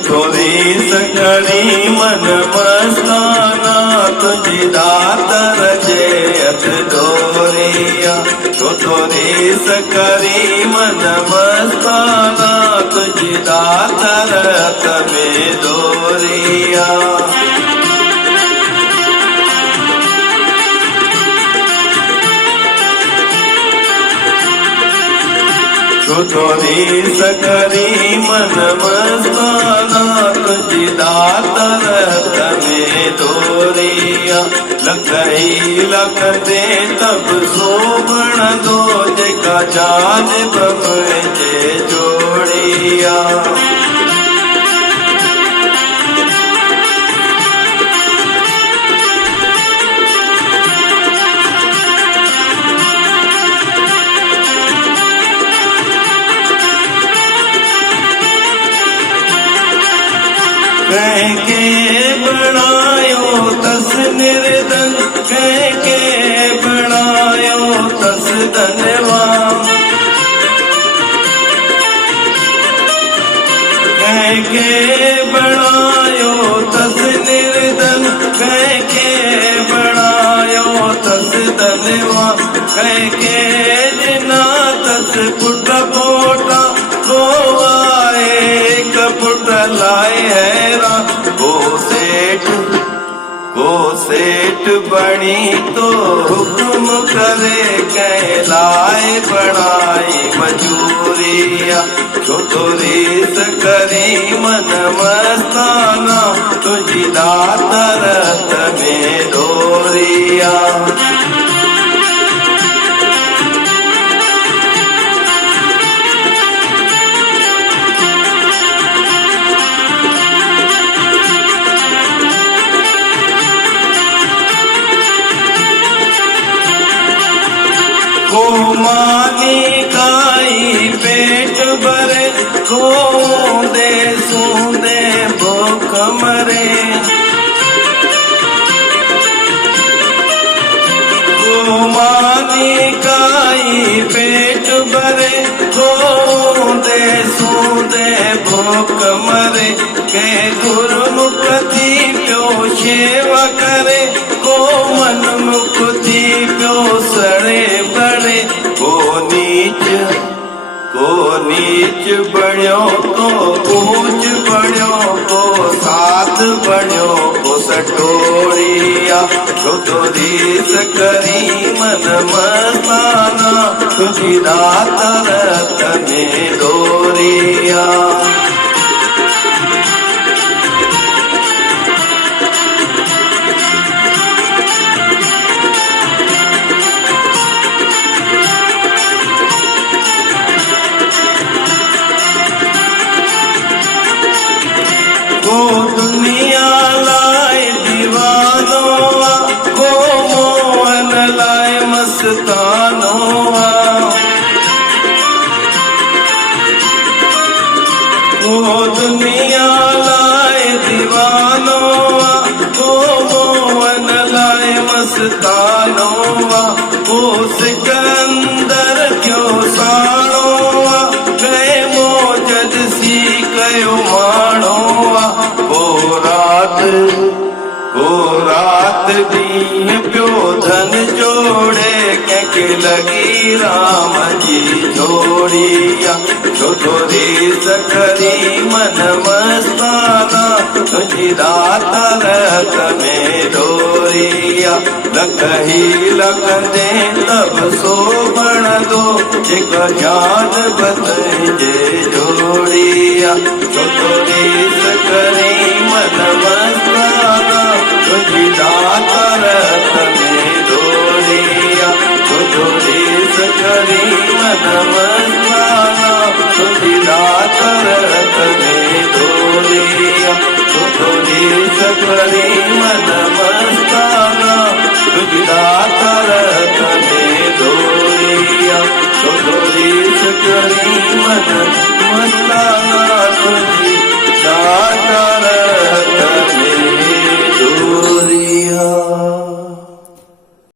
थोरी सकड़ी मन मस्ताना तुझी दातर जेत डोरिया। थोरी सकड़ी मन मस्ताना तुझी दातर में डोरिया। थोरी सकड़ी मन मस्ताना तुझी दातर में डोरिया। लखई लख दे तब सोबण दो जेका जान बमजे जोड़िया। कह के बनायो तस निर्धन, कह के बनायो तस धनवान। कह के बनायो तस निर्धन, कह के बनायो तस धनवान। कह के जिना तस पुट पोटा को आए कपुट लाए हैरा। को सेठ बनी तो हुक्म करे कहलाए बनाई मजूरिया। थोरी सकड़ी मन मस्ताना तुझी दातर में डोरिया। को मानी काई पेट भरे, को दे सूदे भूख मरे। को मानी काई पेट भरे, को दे सूदे भूख मरे। के गुरमुखती प्यो सेवा करे, को मन मुक्ति प्यो सड़े बड़े। को नीच बण्यो को ऊंच बण्यो, को साथ बण्यो को सटोरिया। थोरी सकड़ी मन मस्ताना तुझी दातर में डोरिया। को दुनिया लाए दीवानों, को मोहन लाए मस्तानों। को दुनिया लाए दीवानों, को मोहन लाए मस्तानों। को सिकंदर क्यों साणो, गए मोजद सी कयो माणो। को रात दी प्यो धन जोड़े, के लगी राम जी जोड़िया। थोरी सकड़ी मन मस्ताना तुझी दातर में डोरिया। लखही लख दे तब सोबण दो जेका जान बतजे जोड़िया। थोरी सकड़ी मन मस्ताना तुझी दातर में डोरिया। थोरी सकड़ी मन मस्ताना तुझी दातर में डोरिया। थोरी सकड़ी मन मस्ताना तुझी